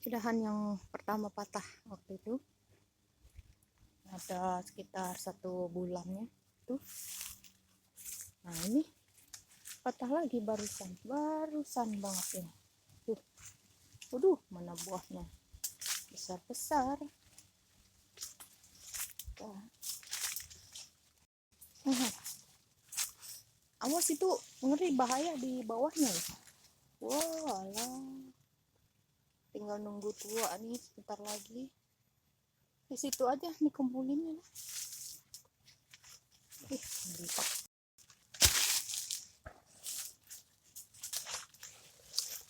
Dahan yang pertama patah waktu itu ada sekitar 1 bulannya tuh. Nah ini patah lagi barusan banget ini tuh. Waduh, mana buahnya besar-besar. Awas itu, ngeri, bahaya di bawahnya. Wah, alah. Tinggal nunggu tua nih sebentar lagi. Di situ aja nih kumpulinnya. Ngeri.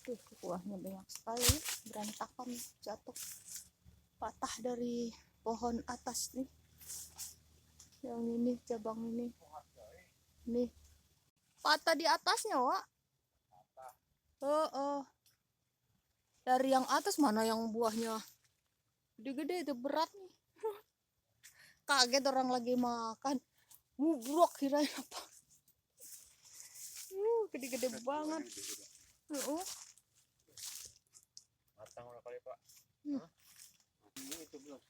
Tuh, buahnya banyak sekali, berantakan, jatuh, patah dari pohon atas nih. Yang ini cabang ini. Nih. Patah di atasnya, Wak. Oh. Dari yang atas mana yang buahnya gede-gede itu, berat nih. Kaget orang lagi makan. Mubrok kirain apa. Gede-gede banget. Matang udah kali, Pak. Ini itu belum.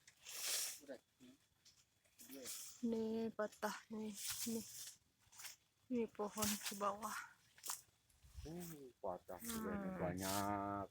Udah. Nih patah nih. Ini pohon ke bawah. Patah juga ini banyak.